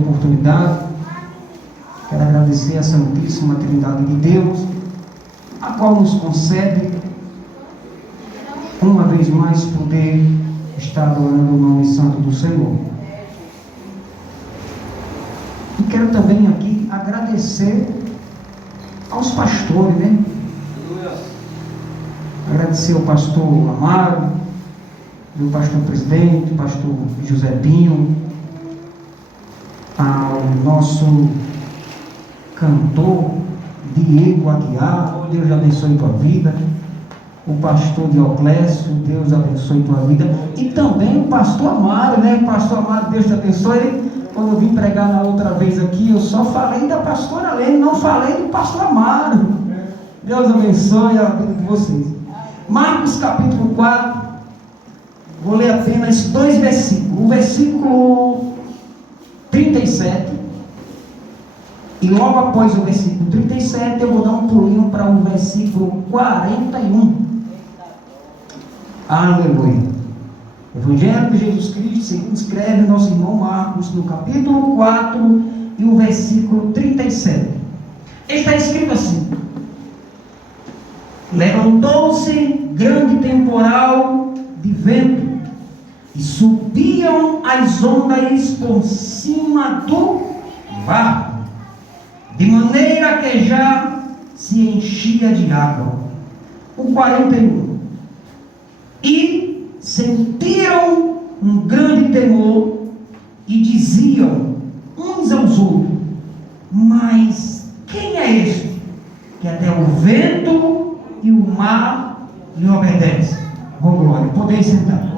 oportunidade. Quero agradecer a Santíssima Trindade de Deus, a qual nos concede uma vez mais poder estar adorando o nome santo do Senhor. E quero também aqui agradecer aos pastores, né? Agradecer ao pastor Amaro, meu pastor presidente, pastor José Pinho, ao nosso cantor Diego Aguiar, Deus abençoe tua vida, o pastor Dioclésio, Deus abençoe tua vida, e também o pastor Amaro, né? Pastor Amaro, Deus te abençoe. Quando eu vim pregar na outra vez aqui, eu só falei da pastora Lene, não falei do pastor Amaro. Deus abençoe a vida de vocês. Marcos capítulo 4, vou ler apenas 2 versículos. O versículo 37, e logo após o versículo 37, eu vou dar um pulinho para o versículo 41. Aleluia. Evangelho de Jesus Cristo, segundo escreve nosso irmão Marcos, no capítulo 4 e o versículo 37. Está escrito assim: levantou-se grande temporal de vento, e subiam as ondas por cima do barco, de maneira que já se enchia de água. O 41. E sentiram um grande temor e diziam uns aos outros: mas quem é este que até o vento e o mar lhe obedecem? Oh glória, podeis sentar.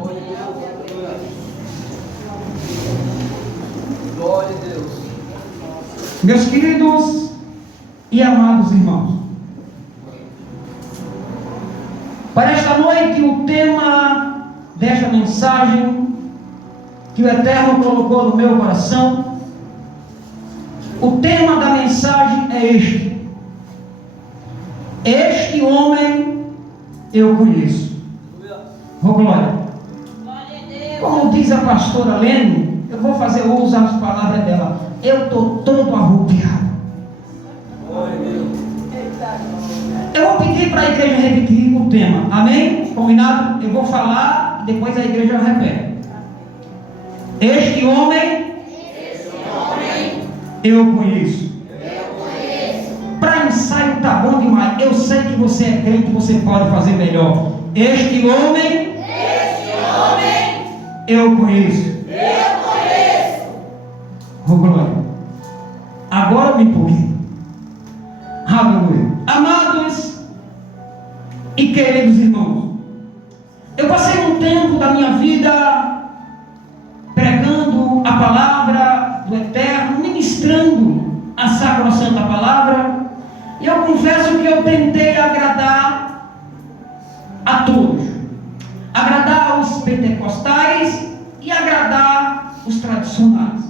Glória a Deus. Meus queridos e amados irmãos, para esta noite o tema desta mensagem que o Eterno colocou no meu coração, o tema da mensagem é este: este homem eu conheço. Oh glória. Como diz a pastora Lene, eu vou fazer uso das palavras dela, eu estou todo arrupiado. Eu vou pedir para a igreja repetir o tema, amém? Combinado? Eu vou falar e depois a igreja repete. Este homem eu conheço. Para ensaio tá bom demais. Eu sei que você é crente, você pode fazer melhor. Este homem eu conheço. Oh glória. Agora eu me empolguei. Aleluia. Amados e queridos irmãos, eu passei um tempo da minha vida pregando a palavra do Eterno, ministrando a sacrossanta palavra, e eu confesso que eu tentei agradar a todos, agradar os pentecostais e agradar os tradicionais.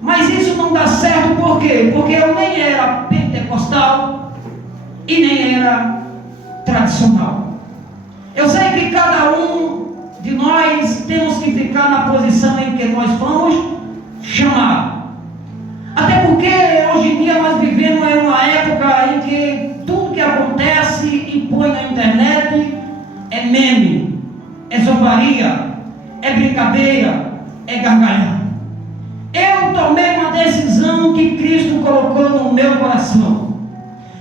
Mas isso não dá certo, por quê? Porque eu nem era pentecostal e nem era tradicional. Eu sei que cada um de nós temos que ficar na posição em que nós fomos chamados. Até porque hoje em dia nós vivemos em uma época em que tudo que acontece e põe na internet é meme, é zombaria, é brincadeira, é gargalhada. Eu tomei uma decisão que Cristo colocou no meu coração.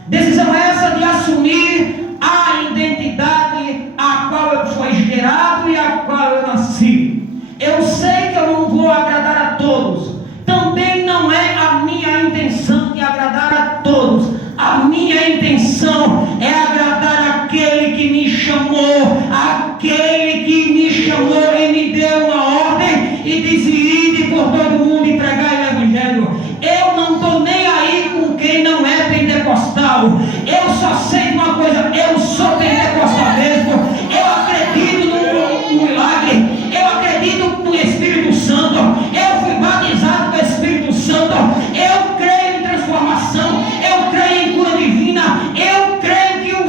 Decisão essa de assumir a identidade a qual eu fui gerado e a qual eu nasci. Eu sei que eu não vou agradar a todos. Também não é a minha intenção de agradar a todos. A minha intenção é agradar aquele que me chamou, aquele que me chamou e me deu uma ordem e disse: ide por todo mundo e pregai o evangelho. Eu não estou nem aí com quem não é pentecostal. Eu só sei de uma coisa: eu sou pentecostal mesmo. Eu acredito no milagre, eu acredito no Espírito Santo, eu fui batizado com o Espírito Santo, eu creio em transformação, eu creio em cura divina, eu creio que o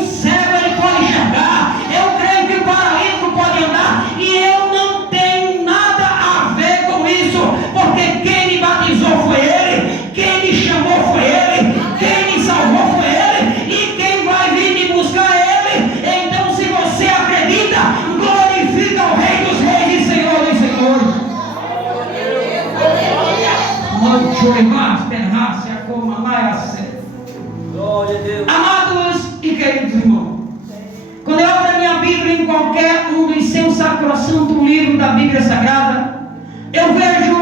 Glória a Deus. Amados e queridos irmãos, quando eu abro a minha Bíblia em qualquer um dos seus sacrossantos livros da Bíblia Sagrada, eu vejo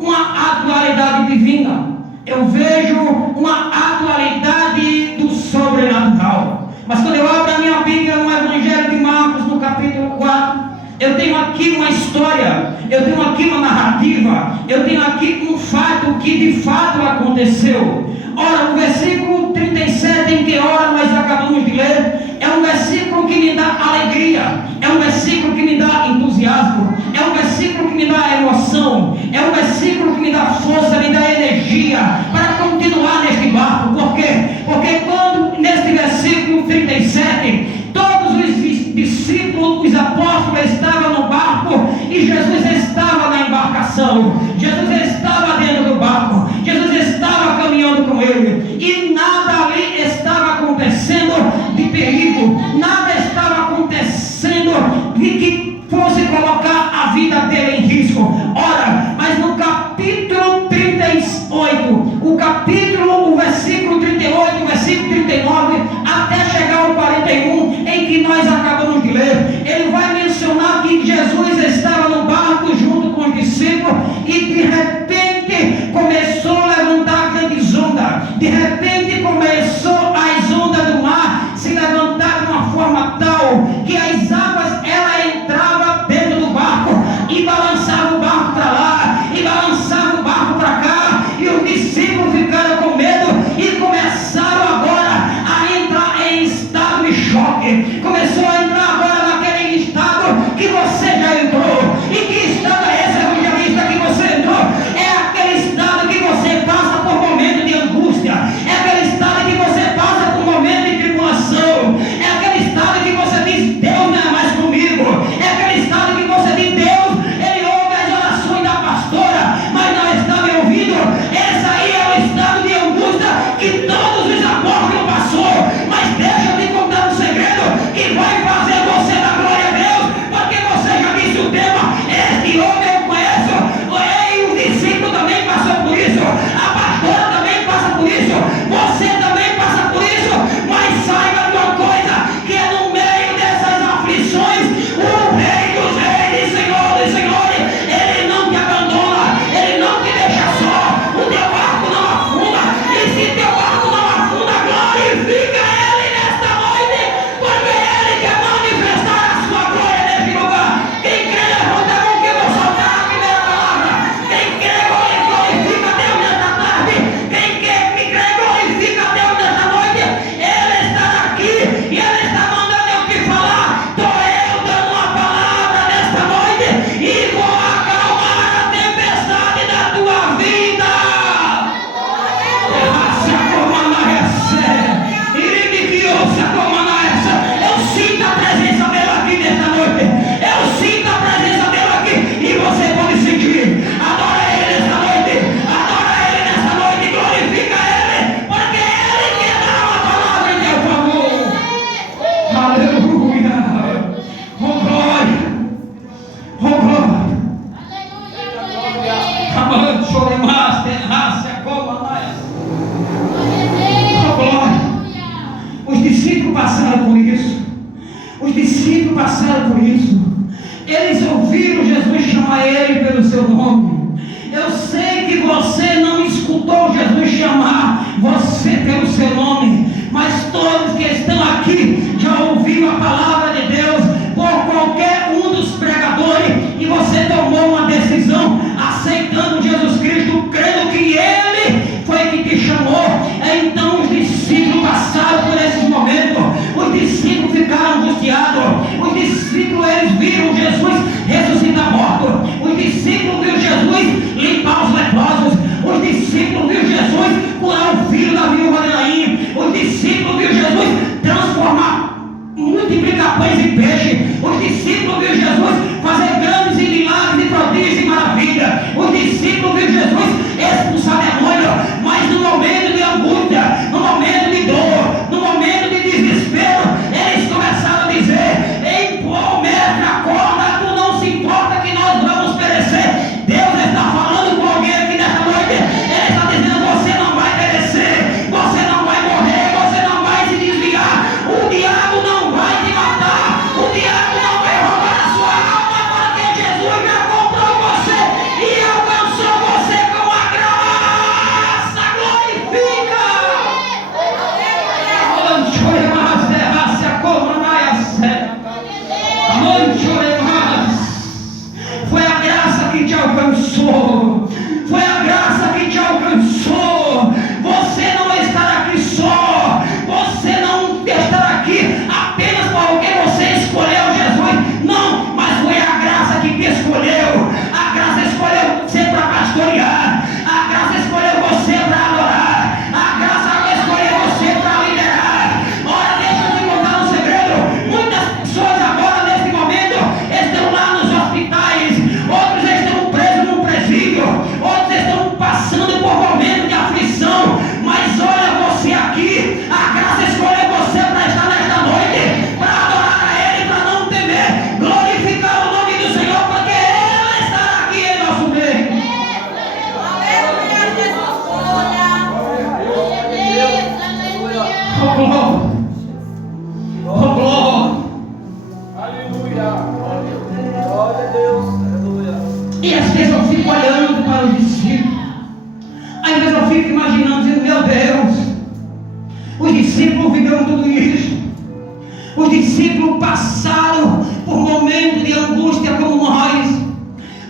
uma atualidade divina, eu vejo uma atualidade do sobrenatural. Mas quando eu abro a minha Bíblia no Evangelho de Marcos, no capítulo 4, eu tenho aqui uma história, eu tenho aqui uma narrativa, eu tenho aqui um fato que de fato aconteceu. Ora, o versículo 37 em que ora nós acabamos de ler, é um versículo que me dá alegria, é um versículo que me dá entusiasmo, é um versículo que me dá emoção, é um versículo que me dá força, me dá energia para continuar neste barco. Por quê? Porque quando neste versículo 37, todos os discípulos, os apóstolos estavam no barco e Jesus estava na embarcação, Jesus estava dentro do barco, Jesus estava caminhando com ele e nada ali estava acontecendo de perigo, nada estava acontecendo de que fosse colocar a vida dele em risco. Ora, mas no capítulo 38, o versículo 38, o versículo 39, até chegar ao 41, em que nós acabamos de ler, ele vai mencionar que Jesus estava no barco junto com os discípulos e de repente começou a levantar grandes ondas, de repente começou as ondas do mar se levantar de uma forma tal que as águas ela entrava dentro do barco e balançava o barco para lá e balançava o barco para cá, e os discípulos ficaram com medo e começaram agora a entrar em estado de choque. Começou a entrar agora naquele estado que você já entrou. E que estado é esse, evangelista, que você entrou? É aquele estado que você passa por momento de angústia, é aquele estado que você passa por momento de tribulação, é aquele estado que você diz: Deus não é mais comigo, é aquele estado que você diz: Deus, ele ouve as orações da pastora, mas não está me ouvindo. Esse aí é o estado de angústia que todos os apóstolos passou. Mas deixa eu te contar um segredo que vai fazer você dar glória a Deus, porque você já disse o tema: este homem eu conheço. E o discípulo também passou por isso, a pastora também passa por isso, você também passa por isso. Mas saiba de uma coisa, que é no meio dessas aflições, o Rei dos Reis, Senhor dos Senhores, ele não te abandona, ele não te deixa só. O teu barco não afunda, e se teu barco não afunda, glorifica ele nesta noite, porque ele quer manifestar a sua glória neste lugar. Quem crê, levanta a mão que eu vou soltar a primeira palavra. Quem crê, glorifica Deus nesta tarde. Quem crê, glorifica Deus nesta noite. Ele está aqui e ele está mandando eu te falar. Estou eu dando uma palavra nesta noite e vou acalmar a tempestade da tua vida. Eu sinto a presença dele aqui nesta noite. Eu sinto a presença dele aqui e você pode sentir. Adora ele nesta noite. Adora ele nesta noite. Glorifica ele, porque ele quer dar uma palavra em teu favor. Aleluia. Oh glória. Oh glória. Amando, choremos, terraça, como mais. Oh glória. Os discípulos passaram por isso. Os discípulos passaram por isso. Eles ouviram Jesus chamar ele pelo seu nome. Eu sei que você não escutou Jesus chamar você pelo seu nome, mas todos que estão aqui já ouviram a palavra de Deus por qualquer um dos pregadores e você tomou uma decisão aceitando Jesus Cristo, crendo que ele foi que te chamou. Então os discípulos passaram por esses momentos. Os discípulos ficaram angustiados. Os discípulos, eles viram Jesus ressuscitar morto. Os discípulos viram Jesus limpar os leprosos. Os discípulos viram Jesus curar o filho da viúva de Naim. Os discípulos viram Jesus transformar, multiplicar pão fico imaginando, dizendo, meu Deus, os discípulos viveram tudo isso. Os discípulos passaram por momentos de angústia como nós.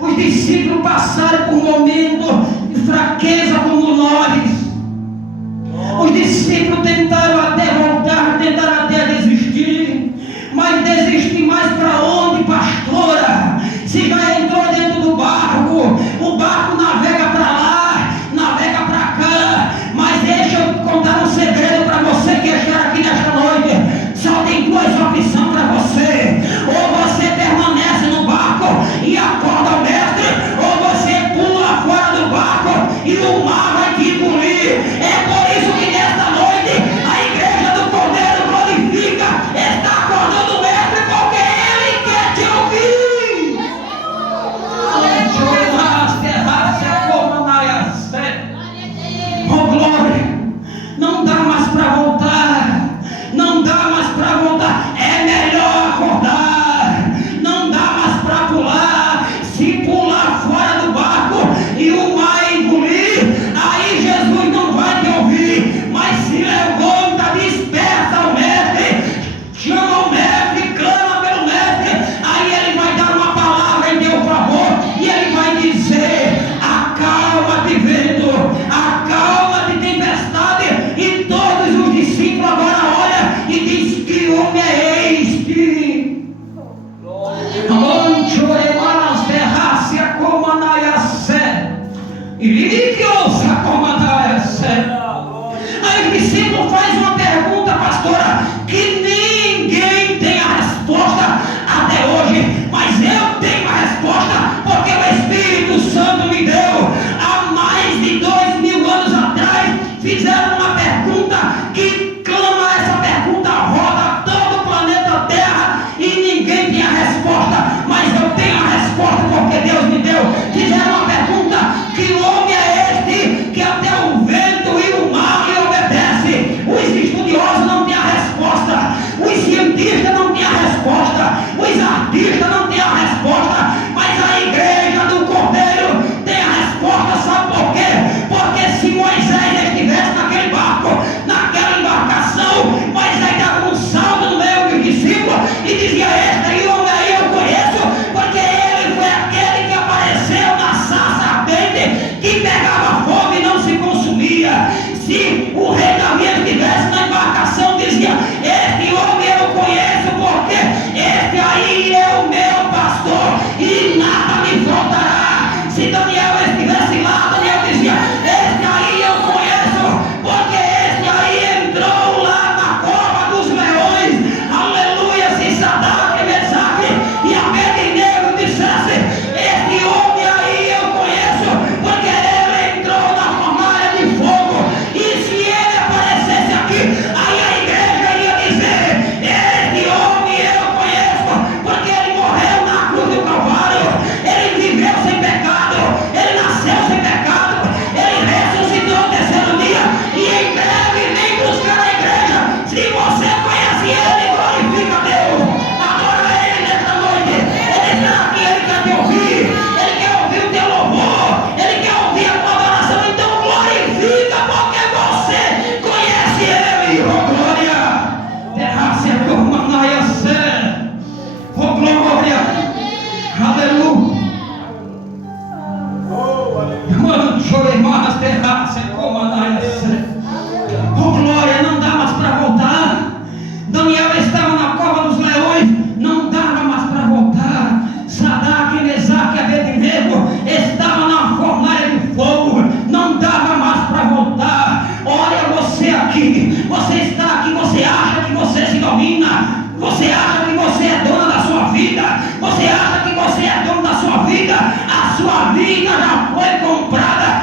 Os discípulos passaram por momentos de fraqueza como nós. Os discípulos tentaram até voltar, tentaram até desistir. Mas desistir mais para onde, pastora? Se já entrou dentro do barco, o barco navega para lá, navega para cá. Mas deixa eu contar um segredo para você que está aqui nesta noite. Só tem duas opções para você: ou você permanece no barco e acorda o mestre, ou você pula fora do barco e o mar vai te engolir. É por isso que nesta noite a igreja do Cordeiro glorifica, está acordando o mestre, porque ele quer te ouvir. Oh glória, não dá mais para voltar, não dá mais para voltar, é melhor acordar, não dá mais para pular. Se pular fora do barco e o mar engolir, aí Jesus não vai te ouvir. Mas se levanta, desperta o mestre, chama o mestre, clama pelo mestre, aí ele vai dar uma palavra em teu favor e ele vai dizer: acalma-te vento, acalma-te tempestade. E todos os discípulos agora olham e diz: que homem é este? Manchoremas terrácia comanaiassé, iliquiosa comanaiassé. Aí o discípulo faz uma pergunta, pastora, que ninguém tem a resposta até hoje, mas eu tenho a resposta, porque o Espírito Santo me deu. Há mais de 2000 anos atrás fizeram uma pergunta que clama, essa pergunta roda todo o planeta Terra e ninguém tem a resposta, mas eu tenho a resposta porque Deus me deu. Fizeram uma pergunta: que homem é este que até o vento e o mar lhe obedece? Os estudiosos não têm a resposta, os cientistas não têm a resposta, os artistas não têm a resposta, mas a igreja do Cordeiro tem a resposta. Sabe por quê? Porque se Moisés estivesse naquele barco, naquela embarcação, Moisés dava um salto no meio dos discípulos e dizia: este homem aí eu conheço, porque ele foi aquele que apareceu na sarça ardente, que pegava fogo e não se consumia. Se o rei Davi estivesse na embarcação, dizia: este homem eu conheço, porque este aí é o meu pastor e nada me faltará. Se Daniel estivesse lá, Daniel dizia: este aí eu conheço, porque este aí entrou lá na cova dos leões. Aleluia. Se Sadraque, Mesaque e Abednego dissesse: este homem aí eu conheço, porque ele entrou na fornalha de fogo. E se ele aparecesse aqui, aí a igreja ia dizer: este homem eu conheço, porque ele morreu na cruz do Calvário, ele viveu sem pecado, ele nasceu sem pecado, ele ressuscitou no terceiro dia, e em breve vem buscar a igreja. Se você conhece ele, glorifica a Deus. Adora ele nesta noite. Ele está aqui, ele quer te ouvir, ele quer ouvir o teu louvor, ele quer ouvir a tua adoração. Então glorifica, porque você conhece ele. Oh glória, terrácia comanaiassé. Oh glória, aleluia. Manchoremas terrácia comanaiassé. Oh glória, não dá mais para voltar. Daniel estava na cova dos leões, não dava mais para voltar. Sadraque, Mesaque e Abednego estava na fornalha de fogo, não dava mais para voltar. Olha você aqui, você está aqui, você acha que você se domina, você acha que você é dona da sua vida, você acha que você é dono da sua vida. A sua vida já foi comprada,